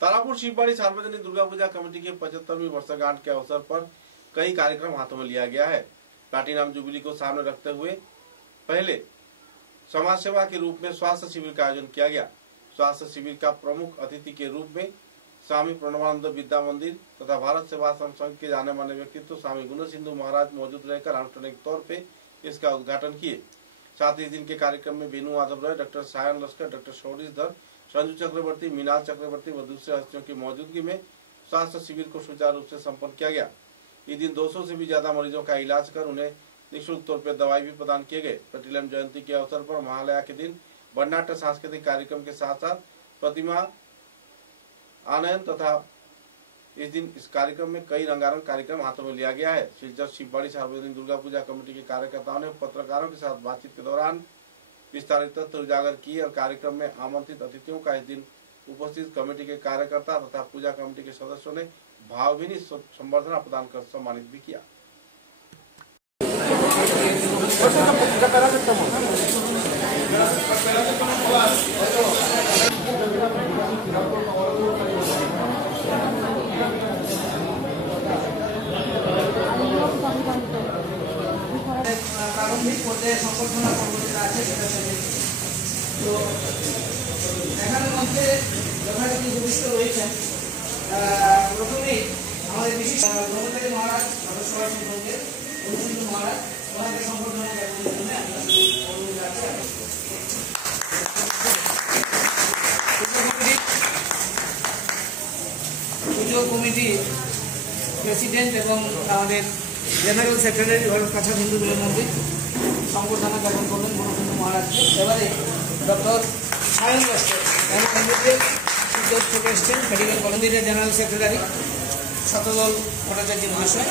तारापुर शिवबाड़ी सार्वजनिक दुर्गा पूजा कमेटी की 75वीं वर्षगांठ के अवसर पर कई कार्यक्रम हाथों में लिया गया है। प्लैटिनम जुबली को सामने रखते हुए पहले समाज सेवा के रूप में स्वास्थ्य शिविर का आयोजन किया गया। स्वास्थ्य शिविर का प्रमुख अतिथि के रूप में स्वामी प्रणवानंद विद्या मंदिर तथा भारत सेवा संघ के जाने माने व्यक्तित्व स्वामी गुणसिंधु महाराज मौजूद रहकर आनुष्ठानिक तौर पे इसका उद्घाटन किए। साथ ही इस दिन के कार्यक्रम में बेनू माधव राय, डॉक्टर सायन लश्कर, डॉक्टर शौरीश धर, संजू चक्रवर्ती, मीनाल चक्रवर्ती व दूसरे हस्तियों की मौजूदगी में स्वास्थ्य शिविर को सुचारू रूप से संपन्न किया गया। इस दिन 200 से भी ज्यादा मरीजों का इलाज कर उन्हें निःशुल्क तौर पर दवाई भी प्रदान किए गए। प्लैटिनम जयंती के अवसर पर महालया के दिन वर्णनाट्य सांस्कृतिक कार्यक्रम के साथ साथ प्रतिमा आनयन तथा इस दिन इस कार्यक्रम में कई रंगारंग कार्यक्रम हाथों में लिया गया है। सिलचर शिवबाड़ी सार्वजनिक दुर्गा पूजा कमेटी के कार्यकर्ताओं ने पत्रकारों के साथ बातचीत के दौरान विस्तारित तथ्य उजागर किए और कार्यक्रम में आमंत्रित अतिथियों का इस दिन उपस्थित कमेटी के कार्यकर्ता तथा पूजा कमेटी के सदस्यों ने भावभीनी संबर्धना प्रदान कर सम्मानित भी किया। प्रारंभिक पर्याये संबर्धना কর্মসূচি আছে সেটা তো এখানের মধ্যে যথারীতি উপস্থিত রয়েছেন। প্রথমেই আমাদের বিশেষ ব্রহ্মচারী মহারাজ সদস্য সম্পর্কে গুণসিন্ধু মহারাজ ওনাকে সম্বর্ধনা জানানোর জন্য আমরা অনুরোধ রাখছি। পুজো কমিটি প্রেসিডেন্ট এবং আমাদের জেনারেল সেক্রেটারি ভারত কাছা হিন্দু মিলন মন্দির সংবর্ধনা জ্ঞাপন করলেন গুণসিন্ধু মহারাজকে। এবারে ডক্টর সায়ন লস্কর মন্দিরের সুযোগ থেকে এসছেন, মেডিকেল মন্দিরের জেনারেল সেক্রেটারি শতদল ভট্টাচার্য মহাশয়।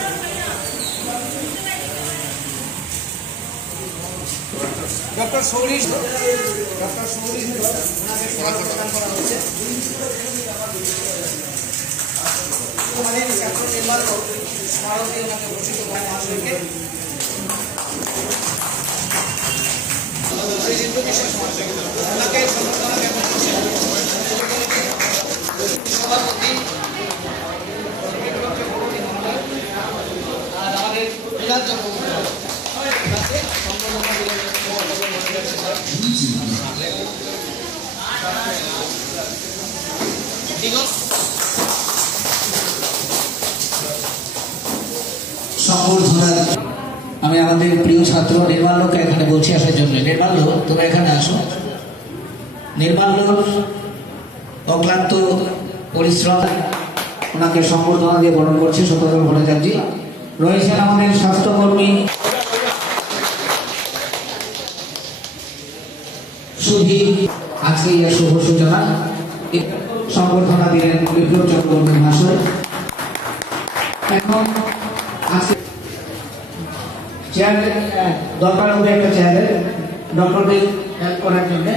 ডক্টর শৌরিশ ওনাকে স্মারক প্রদান করা হচ্ছে। ক্যাপ্টেন নির্মাণ স্মারকে ওনাকে ভূষিত করেন মহাশয়কে। ওনাকে সম্বর্ধনা জ্ঞাপন করছেন সভাপতি চক্রবর্তী মহোদয় আর আমাদের বিলাস চক্রবর্তী ওনাকে সম্বর্ধনা দিলেন। আমি আমাদের প্রিয় ছাত্র নির্মাল্যকে এখানে বলছি আসার জন্য। নির্মাল্য, তুমি এখানে আসো। নির্মাল্যর অক্লান্ত পরিশ্রম ওনাকে সম্বর্ধনা দিয়ে বরণ করছে শতদল ভট্টাচার্য। রয়েছেন আমাদের স্বাস্থ্যকর্মী সুধী, আজকে শুভ সূচনা সম্বর্ধনা দিলেন বিপ্লব চক্রবর্তী মহাশয়। এখন আজকে চেয়ার দরকার হবে একটা চেয়ারে ডক্টরদের হেল্প করার জন্য।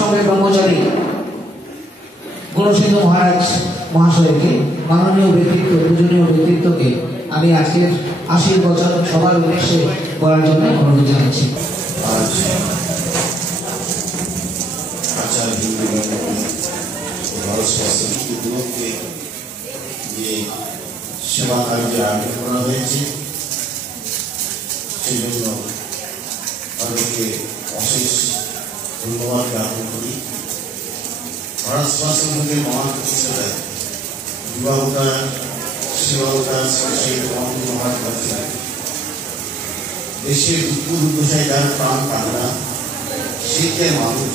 সঙ্গে ব্রহ্মচারী গুণসিন্ধু মহারাজ মহাশয়কে, মাননীয় ব্যক্তিত্ব, পূজনীয় ব্যক্তিত্বকে আমি আজকের আশীর্বচন সবার উদ্দেশ্যে করার জন্য অনুরোধ জানাচ্ছি। ভারত স্বাস্থ্য দিবসকে যে সেবা কার্যে আয়োজন করা হয়েছে সেজন্য তাদেরকে অশেষ ধন্যবাদ জ্ঞাপন করি। ভারত স্বাস্থ্য বিভাগের মহান প্রতিষ্ঠাতায় বিবাহকার সেবাকার সেই মহান কাছে দেশের দুঃখ দুর্দশায় যার প্রাণ কাঁদা সেইটাই মানুষ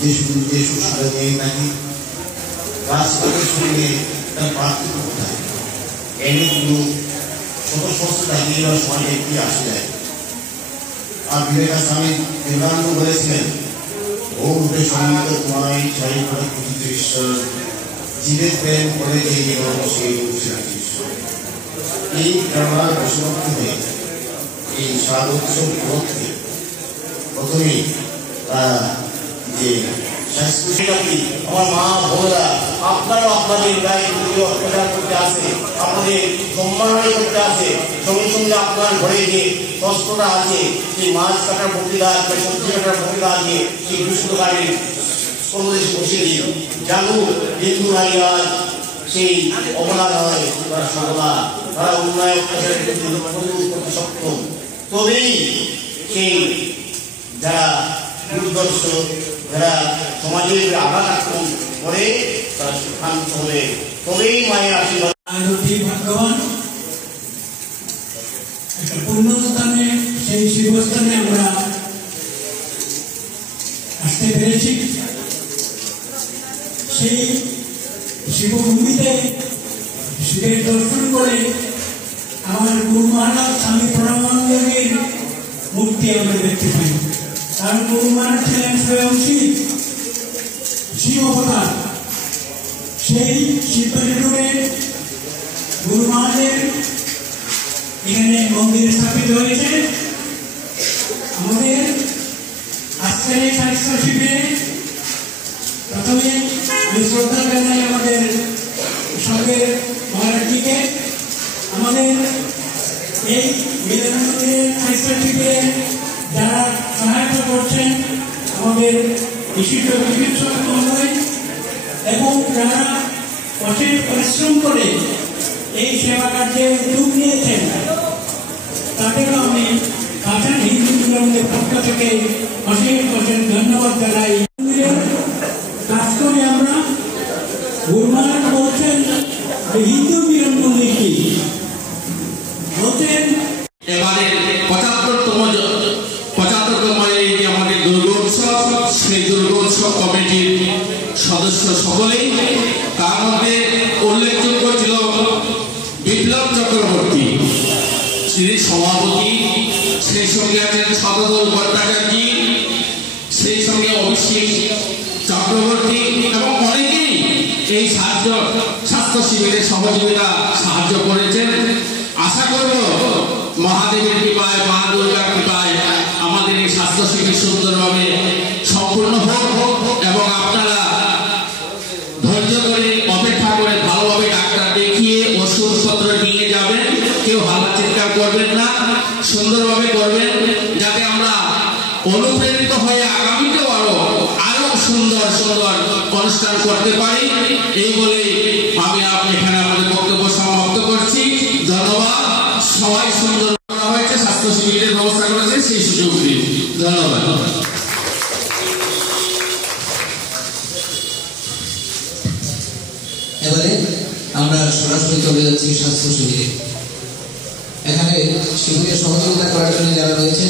যে সুবিধা নেই নাকি গাছপালের সঙ্গে তার পার্থক্য কোথায়? এগুলো ছোট সমস্ত দাঁড়িয়ে যাওয়ার সময় একটি আসে যায়। আর বিবেকানন্দ বিবেকানন্দ বলেছিলেন, ও রূপে সঙ্গীত তোমায় চাই করে পূজিত ঈশ্বর, জীবের প্রেম করে যে সেই ঈশ্বর। এই প্রেরণার বশবর্তী হয়ে এই স্বাগোৎসব উপলক্ষে প্রথমেই যে সংস্কৃতি আমার মা বোনেরা আপনারাও আপনাদের গায়ে অত্যাচার করতে আসে, আপনাদের সম্মাননা করতে আসে, সঙ্গে সঙ্গে আপনার ঘরে যে কষ্টটা আছে, সেই মাছ কাটার প্রতিকার, সবজি কাটার প্রতিকার আছে, সেই দুষ্টকারীর সর্বদেশে বসিয়ে দিই জানো হিন্দু নারীরা সেই অবলা নয় তারা সবলা, তারা উন্নয়ন করতে সক্ষম। তবেই সেই যারা দুর্দর্শ, যারা সমাজের আঘাত আক্রমণ করে তারা শান্ত হবে, তবেই মায়ের আশীর্বাদ। ভাগ্যবান একটা পুণ্যস্থানে, সেই শিবস্থানে আমরা আসতে পেরেছি। সেই শিবভূমিতে শিবের দর্শন করে আমার গুরু মহারাজ স্বামী প্রণবানন্দের মূর্তি আমরা দেখতে পাই। কারণ গুরু মহারাজ ছিলেন স্বয়ং শিব, শিব অবতার। সেই শিল্পে গুরু মহারাজের এখানে মন্দির স্থাপিত হয়েছে। আমাদের আজকের এই সাহিত্য শিবিরে প্রথমে আমি শ্রদ্ধা জানাই আমাদের সঙ্গে মহারাজজিকে। আমাদের এই মিলন মন্দিরের সাহিত্য শিবিরে যারা সহায়তা করছেন, আমাদের বিশিষ্ট চিকিৎসক মহোদয় এবং যারা কঠিন পরিশ্রম করে এই সেবা কার্যে উদ্যোগ নিয়েছেন, তাদেরও আমি কাছাড় হিন্দু মিলনের পক্ষ থেকে অশেষ ধন্যবাদ জানাই। কাজ করে আমরা গুরুমারাজ বলছেন হিন্দু মিলন মন্দির কি বলছেন। এবারে 75তম আমাদের দুর্গোৎসব, সেই দুর্গোৎসব কমিটির সদস্য সকলেই, তার মধ্যে উল্লেখযোগ্য ছিল বিপ্লব চক্রবর্তী, তিনি সভাপতি, সেই সঙ্গে আছেন শতদল ভট্টাচার্য, সেই সঙ্গে অভিষেক চক্রবর্তী এবং অনেকেই এই স্বাস্থ্য শিবিরের সহযোগিতা সাহায্য করেছেন। আশা করব মহাদেবের কৃপায়, মা দুর্গার কৃপায় আমাদের এই স্বাস্থ্য শিবির সুন্দরভাবে সম্পূর্ণ হোক এবং আপনারা ধৈর্য করে অপেক্ষা করে ভালোভাবে ডাক্তার দেখিয়ে ওষুধপত্র নিয়ে যাবেন। কেউ হাল্লা চিৎকার করবেন না, সুন্দরভাবে করবেন, যাতে আমরা অনুপ্রেরিত হয়ে আগামীতেও আরো সুন্দর সুন্দর অনুষ্ঠান করতে পারি। এই বলে আমি এখানে আমাদের বক্তব্য সমাপ্ত করছি। ধন্যবাদ। সবাই সুন্দর করা হয়েছে, স্বাস্থ্য শিবিরের ব্যবস্থা করেছে, সেই সুযোগ দিন। ধন্যবাদ। এবারে আমরা সরাসরি চলে যাচ্ছি স্বাস্থ্য শিবিরে। এখানে শিবিরে সহযোগিতা করার জন্য যারা রয়েছে,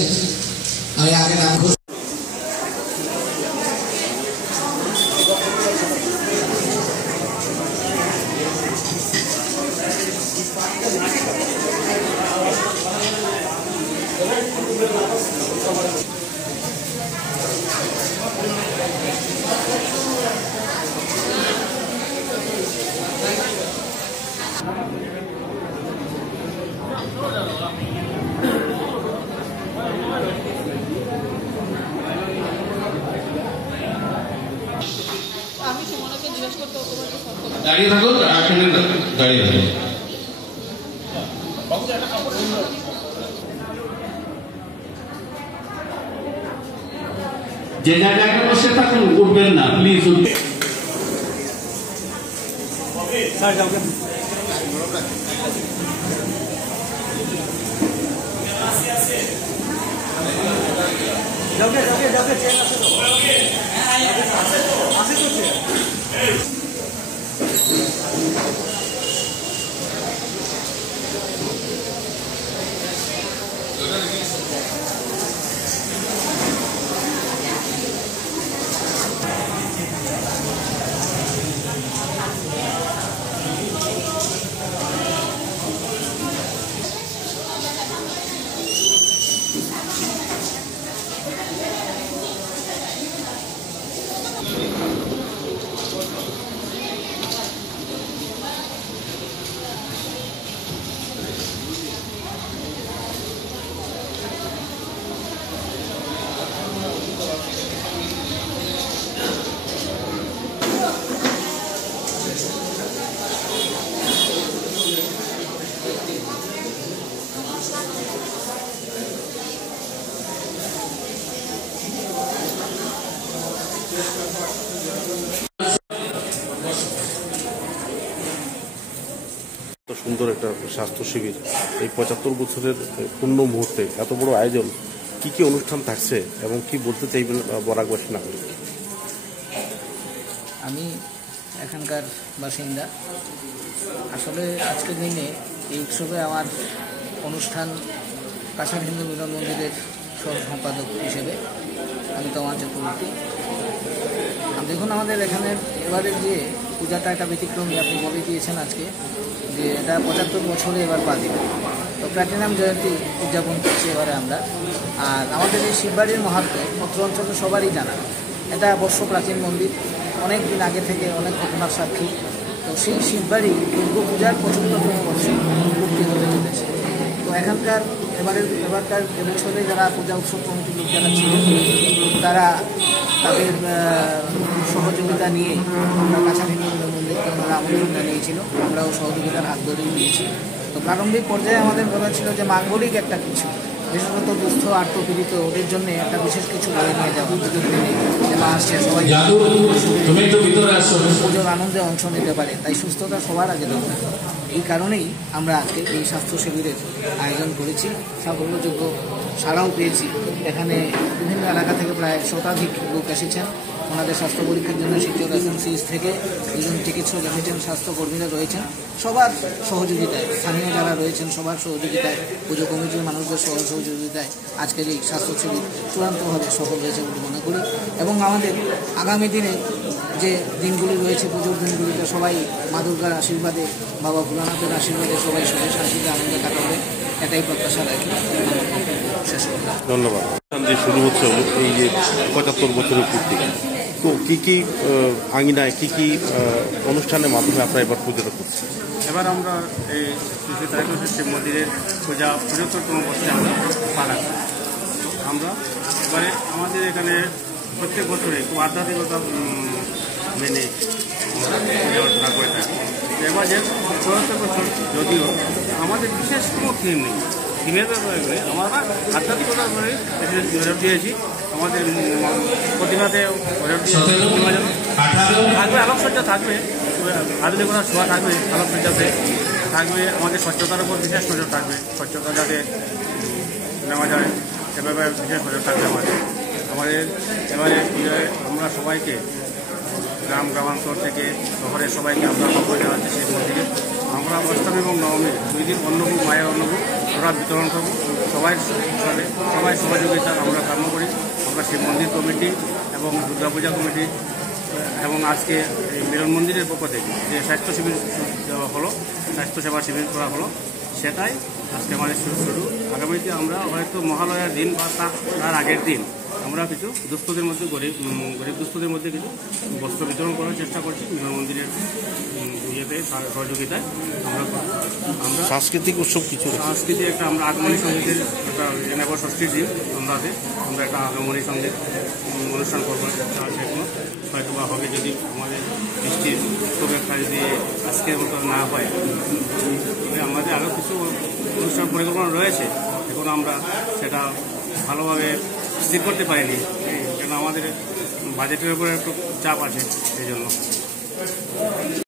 আমি আগে নাম দাঁড়িয়ে থাকুন, দাঁড়িয়ে থাকুন। যে জায়গায় বসে থাকুন, উঠবেন না প্লিজ। সুন্দর একটা স্বাস্থ্য শিবির, এই ৭৫ বছরের পূর্ণ মুহূর্তে এত বড় আয়োজন, কি কি অনুষ্ঠান থাকছে এবং কি বলতে চাইবেন বরাকবাসী নাগরিক? আমি এখানকার বাসিন্দা। আসলে আজকের দিনে এই উৎসবে আমার অনুষ্ঠান কাছাড় হিন্দু মিলন মন্দিরের সহ সম্পাদক হিসেবে আমি তোমার চক্রবর্তী। দেখুন, আমাদের এখানে এবারে যে পূজাটা একটা ব্যতিক্রমী, আপনি বলে দিয়েছেন আজকে যে এটা ৭৫ বছরে এবার পা দিবে। তো প্ল্যাটিনাম জয়ন্তী উদযাপন করছি এবারে আমরা। আর আমাদের এই শিববাড়ির মাহাত্ম্য অত্র অঞ্চলে সবারই জানা। এটা বর্ষ প্রাচীন মন্দির, অনেক দিন আগে থেকে অনেক ঘটনার সাক্ষী। তো সেই শিববাড়ি দুর্গাপূজার ৭৫তম বর্ষে পূর্তি হতে চলেছে। তো এবারকার এবছরে যারা পূজা উৎসব কমিটির লোক যারা ছিল, তারা তাদের সহযোগিতা নিয়ে আমরা কাছাড় হিন্দু মিলন মন্দিরকে ওনারা আমন্ত্রণ জানিয়েছিল, আমরাও সহযোগিতার হাত ধরেই দিয়েছি। তো প্রারম্ভিক পর্যায়ে আমাদের বলা ছিল যে মাঙ্গলিক একটা কিছু, বিশেষত দুস্থ আর্তপীড়িত ওদের জন্য একটা বিশেষ কিছু বয়ে নিয়ে যাবো, পুজোর দিনে যে মা আসছে সবাই পুজোর আনন্দে অংশ নিতে পারে। তাই সুস্থতা সবার আগে দরকার। এই কারণেই আমরা আজকে এই স্বাস্থ্য শিবিরের আয়োজন করেছি। সাফল্যযোগ্য সাড়াও পেয়েছি। এখানে বিভিন্ন এলাকা থেকে প্রায় শতাধিক লোক এসেছেন। ওনাদের স্বাস্থ্য পরীক্ষার জন্য শিক্ষক এসেন্সিস থেকে দুজন চিকিৎসক এসেছেন, স্বাস্থ্যকর্মীরা রয়েছেন। সবার সহযোগিতায়, স্থানীয় যারা রয়েছেন সবার সহযোগিতায়, পুজো কমিটির মানুষদের সহযোগিতায় আজকের এই স্বাস্থ্য শিবির চূড়ান্তভাবে সফল হয়েছে বলে মনে করি। এবং আমাদের আগামী দিনে যে দিনগুলি রয়েছে, পুজোর দিনগুলিতে সবাই মা দুর্গার আশীর্বাদে, বাবা ভোলানাথের আশীর্বাদে সবাই সুখে শান্তিতে আনন্দে কাটাবে, এটাই প্রত্যাশা রাখি। শেষ করলাম। ধন্যবাদ। যে শুরু হচ্ছে এই যে ৭৫ বছরের পূর্তি, তো কী কী আঙিনায় কী কী অনুষ্ঠানের মাধ্যমে আপনারা এবার পুজোটা করছেন? এবার আমরা এই শ্রী তারকেশ্বর শিব মন্দিরের পূজা ৭৫তম বর্ষে আমরা পালন। আমরা এবারে আমাদের এখানে প্রত্যেক বছরে খুব আধ্যাত্মিকতা মেনে আমরা পূজা অর্চনা করে থাকি। এবার যে ৭৫ বছর, যদিও আমাদের বিশেষ কোনো থিম নেই, থিমের ব্যাপারে আমরা আধ্যাত্মিকতার উপরে জোর দিয়েছি। আমাদের প্রতিমাতে থাকবে আলোকসজ্জা, থাকবে আধুনিকতার ছোঁয়া, থাকবে আলোকসজ্জাতে, থাকবে আমাদের স্বচ্ছতার উপর বিশেষ নজর থাকবে। স্বচ্ছতা যাতে নেওয়া যায় সে ব্যাপারে বিশেষ নজর থাকবে আমাদের এবারে আমরা সবাইকে গ্রামান্তর থেকে শহরের সবাইকে আমরা খবর জানাচ্ছি সেই মন্দিরে আমরা অষ্টমী এবং নবমী 2 দিন অন্নভোগ, মায়ের অন্নভোগ ওরা বিতরণ করবো। সবাই সহযোগিতা আমরা কাম্য করি। আমরা শিব মন্দির কমিটি এবং দুর্গাপূজা কমিটি এবং আজকে এই মিলন মন্দিরের পক্ষ থেকে যে স্বাস্থ্য শিবির দেওয়া হলো, স্বাস্থ্যসেবা শিবির করা হলো, সেটাই আজকে আমাদের শুরু। আগামীতে আমরা হয়তো মহালয়ার দিন বা তার আগের দিন আমরা কিছু দুস্থদের মধ্যে গরিব দুস্থদের মধ্যে কিছু বস্ত্র বিতরণ করার চেষ্টা করছি মিলন মন্দিরের ইয়েতে সহযোগিতায়। আমরা সাংস্কৃতিক উৎসব কিছু সাংস্কৃতিক একটা আমরা আগমনী সঙ্গীতের একটা নেব ৬০ দিন আমরা একটা আগমনী সঙ্গীত অনুষ্ঠান করবো। সেগুলো হয়তো বা হবে, যদি আমাদের বৃষ্টির খুব একটা যদি আজকের মতো না হয়, তবে আমাদের আরও কিছু অনুষ্ঠান পরিকল্পনা রয়েছে। এখন আমরা সেটা ভালোভাবে স্থির করতে পারিনি, কেন আমাদের বাজেটের উপরে একটু চাপ আছে, সেই জন্য।